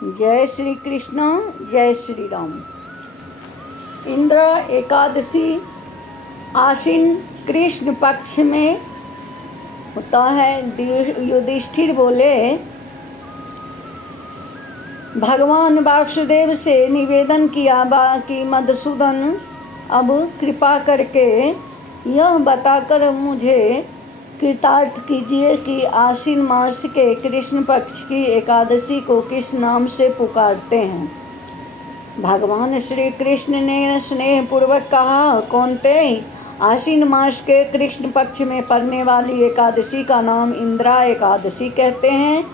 जय श्री कृष्ण, जय श्री राम। इंद्र एकादशी आश्विन कृष्ण पक्ष में होता है। युधिष्ठिर बोले, भगवान वासुदेव से निवेदन किया कि मधुसूदन अब कृपा करके यह बताकर मुझे कृतार्थ कीजिए कि आश्विन मास के कृष्ण पक्ष की एकादशी को किस नाम से पुकारते हैं। भगवान श्री कृष्ण ने स्नेहपूर्वक कहा, कौन्तेय, आश्विन मास के कृष्ण पक्ष में पड़ने वाली एकादशी का नाम इंद्रा एकादशी कहते हैं।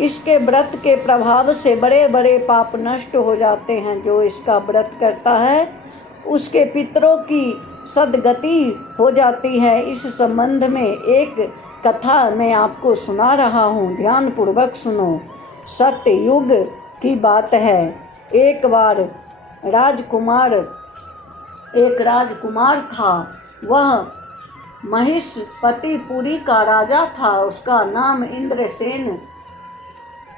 इसके व्रत के प्रभाव से बड़े बड़े पाप नष्ट हो जाते हैं। जो इसका व्रत करता है उसके पितरों की सद्गति हो जाती है। इस संबंध में एक कथा मैं आपको सुना रहा हूँ, ध्यान पूर्वक सुनो। सत्ययुग की बात है। एक बार एक राजकुमार था। वह महिषपतिपुरी का राजा था। उसका नाम इंद्रसेन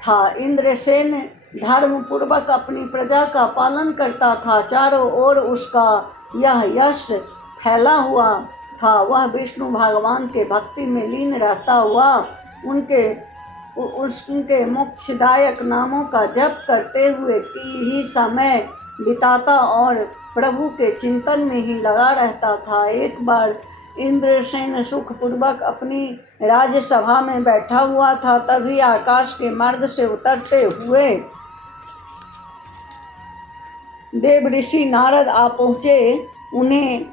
था। इंद्रसेन धर्म पूर्वक अपनी प्रजा का पालन करता था। चारों ओर उसका यह यश फैला हुआ था। वह विष्णु भगवान के भक्ति में लीन रहता हुआ उनके मोक्षदायक नामों का जप करते हुए ही समय बिताता और प्रभु के चिंतन में ही लगा रहता था। एक बार इंद्रसेन सुखपूर्वक अपनी राज्यसभा में बैठा हुआ था। तभी आकाश के मार्ग से उतरते हुए देव ऋषि नारद आ पहुँचे। उन्हें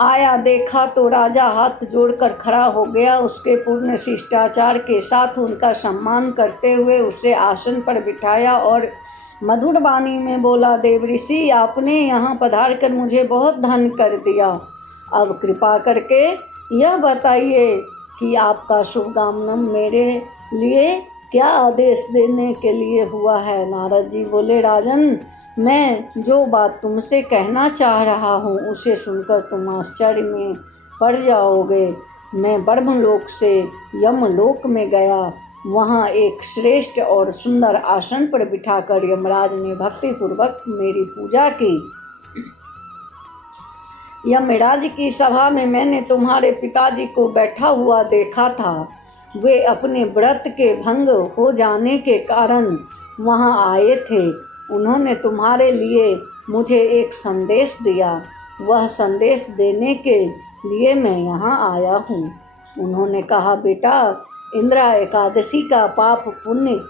आया देखा तो राजा हाथ जोड़कर खड़ा हो गया। उसके पूर्ण शिष्टाचार के साथ उनका सम्मान करते हुए उसे आसन पर बिठाया और मधुर वाणी में बोला, देव ऋषि, आपने यहाँ पधार कर मुझे बहुत धन्य कर दिया। अब कृपा करके यह बताइए कि आपका शुभकामना मेरे लिए क्या आदेश देने के लिए हुआ है। नारद जी बोले, राजन, मैं जो बात तुमसे कहना चाह रहा हूँ उसे सुनकर तुम आश्चर्य में पड़ जाओगे। मैं ब्रह्मलोक से यमलोक में गया। वहाँ एक श्रेष्ठ और सुंदर आसन पर बिठाकर यमराज ने भक्तिपूर्वक मेरी पूजा की। यमराज की सभा में मैंने तुम्हारे पिताजी को बैठा हुआ देखा था। वे अपने व्रत के भंग हो जाने के कारण वहाँ आए थे। उन्होंने तुम्हारे लिए मुझे एक संदेश दिया। वह संदेश देने के लिए मैं यहाँ आया हूँ। उन्होंने कहा, बेटा, इंद्रा एकादशी का पाप पुण्य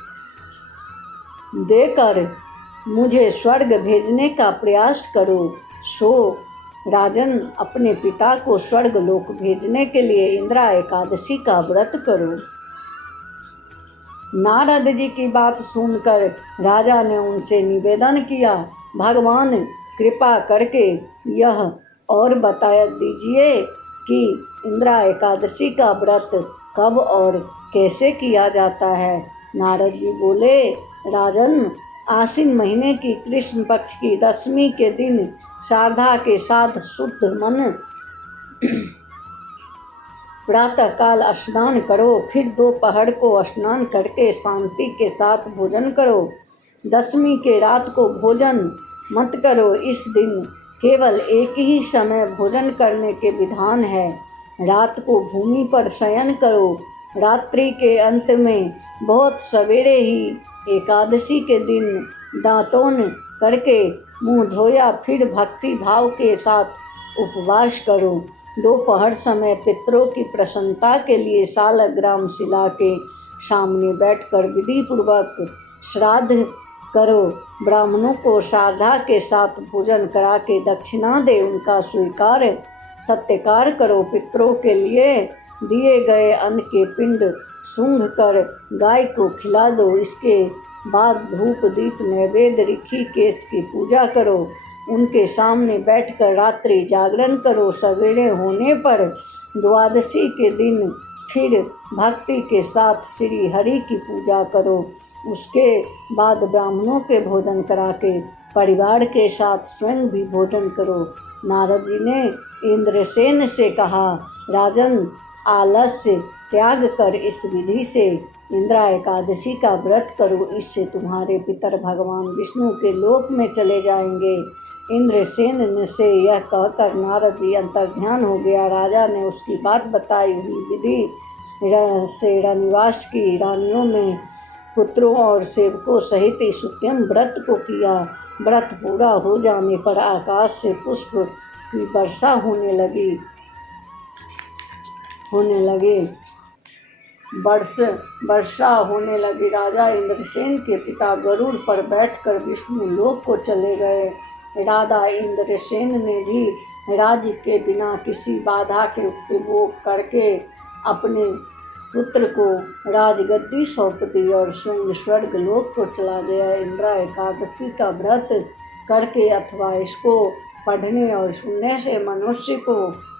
देकर मुझे स्वर्ग भेजने का प्रयास करो। सो राजन, अपने पिता को स्वर्ग लोक भेजने के लिए इंद्रा एकादशी का व्रत करो। नारद जी की बात सुनकर राजा ने उनसे निवेदन किया, भगवान, कृपा करके यह और बता दीजिए कि इंद्रा एकादशी का व्रत कब और कैसे किया जाता है। नारद जी बोले, राजन, आश्विन महीने की कृष्ण पक्ष की दशमी के दिन श्रद्धा के साथ शुद्ध मन प्रातः काल स्नान करो। फिर दोपहर को स्नान करके शांति के साथ भोजन करो। दशमी के रात को भोजन मत करो। इस दिन केवल एक ही समय भोजन करने के विधान है। रात को भूमि पर शयन करो। रात्रि के अंत में बहुत सवेरे ही एकादशी के दिन दांतोन करके मुंह धोया, फिर भक्ति भाव के साथ उपवास करो। दोपहर समय पितरों की प्रसन्नता के लिए शालग्राम शिला के सामने बैठकर विधि पूर्वक श्राद्ध करो। ब्राह्मणों को श्रद्धा के साथ भोजन करा के दक्षिणा दे उनका स्वीकार सत्कार करो। पितरों के लिए दिए गए अन्न के पिंड सूंघ कर गाय को खिला दो। इसके बाद धूप दीप नैवेद्य ऋषिकेश की पूजा करो। उनके सामने बैठकर रात्रि जागरण करो। सवेरे होने पर द्वादशी के दिन फिर भक्ति के साथ श्री हरि की पूजा करो। उसके बाद ब्राह्मणों के भोजन करा के परिवार के साथ स्वयं भी भोजन करो। नारद जी ने इंद्रसेन से कहा, राजन, आलस्य त्याग कर इस विधि से इंद्रा एकादशी का व्रत करो, इससे तुम्हारे पितर भगवान विष्णु के लोक में चले जाएंगे। इंद्रसेन से यह कहकर नारद जी अंतर्ध्यान हो गया। राजा ने उसकी बात बताई हुई विधि से रनिवास की रानियों में पुत्रों और सेवकों सहित इस उत्तम व्रत को किया। व्रत पूरा हो जाने पर आकाश से पुष्प की वर्षा होने लगी। वर्षा होने लगी। राजा इंद्रसेन के पिता गरुड़ पर बैठकर विष्णु लोक को चले गए। राजा इंद्रसेन ने भी राज्य के बिना किसी बाधा के उपभोग करके अपने पुत्र को राजगद्दी सौंप दी और स्वयं स्वर्ग लोक को चला गया। इंद्रा एकादशी का व्रत करके अथवा इसको पढ़ने और सुनने से मनुष्य को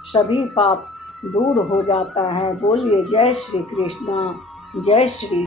सभी पाप दूर हो जाता है। बोलिए जय श्री कृष्णा, जय श्री